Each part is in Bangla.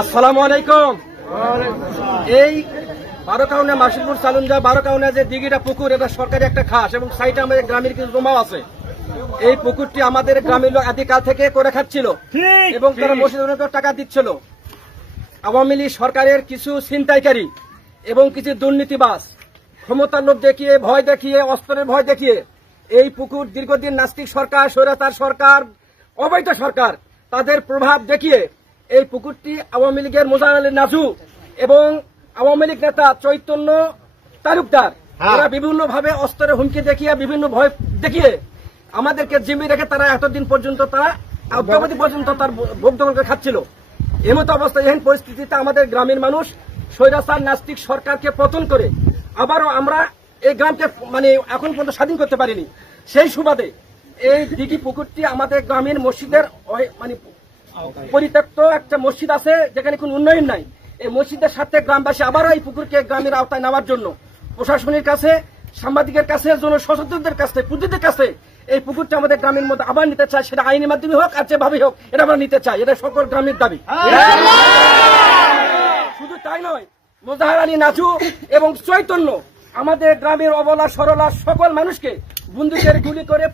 আসসালামু আলাইকুম। এই বারোকাউনা মাসিদপুর চালুনজা বারোকাউনা যে দিঘিটা পুকুর, এটা সরকারি একটা খাস এবং সাইডে আমাদের গ্রামের কিছু জমাও আছে। এই পুকুরটি আমাদের গ্রামের লোক আদিকাল থেকে করে খাচ্ছিল এবং তারা মসজিদের টাকা দিচ্ছিল। আওয়ামী লীগ সরকারের কিছু ছিনতাইকারী এবং কিছু দুর্নীতিবাজ ক্ষমতার লোভ দেখিয়ে, ভয় দেখিয়ে, অস্ত্রের ভয় দেখিয়ে এই পুকুর দীর্ঘদিন নাস্তিক সরকার, স্বৈরাচার সরকার, অবৈধ সরকার তাদের প্রভাব দেখিয়ে এই পুকুরটি আওয়ামী লীগের মোজার আলী নাজু এবং আওয়ামী লীগ নেতা চৈতন্য তালুকদার তারা বিভিন্ন ভাবে অস্ত্রের হুমকি দেখিয়ে, বিভিন্ন ভয় দেখিয়ে আমাদেরকে জিম্মি রেখে তারা এতদিন পর্যন্ত তারা অদ্যাবধি পর্যন্ত তার ভোগ দখল করে খাচ্ছিল। এমতো অবস্থায় এই পরিস্থিতিতে আমাদের গ্রামের মানুষ স্বৈরাচার নাস্তিক সরকারকে পতন করে আবারও আমরা এই গ্রামকে এখন পর্যন্ত স্বাধীন করতে পারিনি। সেই সুবাদে এই দিঘি পুকুরটি আমাদের গ্রামীণ মসজিদের পরিত্যক্ত একটা মসজিদ আছে যেখানে কোনো উন্নয়ন নাই। এই মসজিদের সাথে গ্রামবাসী আবারও এই পুকুরকে গ্রামের আওতায় নেওয়ার জন্য প্রশাসনের কাছে, সাংবাদিকের কাছে, জনসচেতনদের কাছে, পুঁজিদের কাছে এই পুকুরটা আমাদের গ্রামের মধ্যে আবার নিতে চায়। সেটা আইনের মাধ্যমে হোক আর যেভাবে হোক এটা আমরা নিতে চাই। এটা সকল গ্রামের দাবি। শুধু তাই নয়, মোজাহার আলী নাজু এবং চৈতন্য আমাদের গ্রামের অবলা সরলা সকল মানুষকে বন্দুকের গুলি করে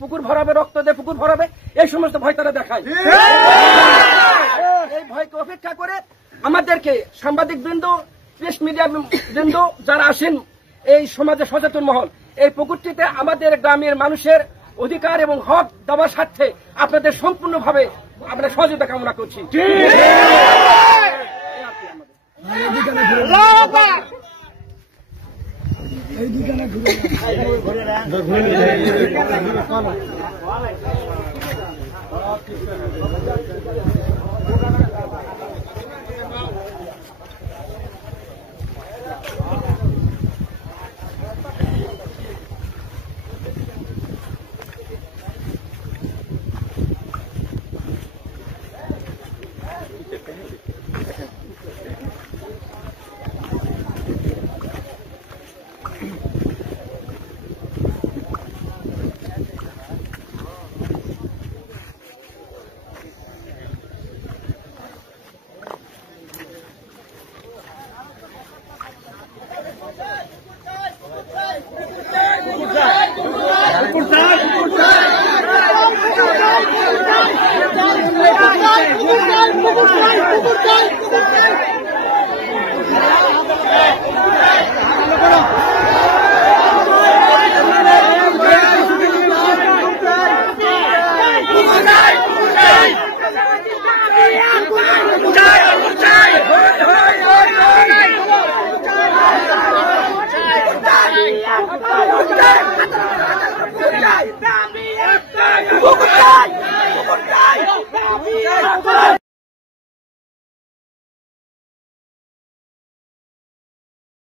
পুকুর ভরাবে, রক্ত দিয়ে পুকুর ভরাবে, এই সমস্ত ভয় তারা দেখায়। এই ভয়কে অপেক্ষা করে আমাদেরকে সাংবাদিক বৃন্দ, প্রেস মিডিয়া বৃন্দ যারা আসেন এই সমাজে সচেতন মহল, এই পুকুরটিতে আমাদের গ্রামের মানুষের অধিকার এবং হক দেওয়ার স্বার্থে আপনাদের সম্পূর্ণভাবে আমরা সহযোগিতা কামনা করছি। Bukan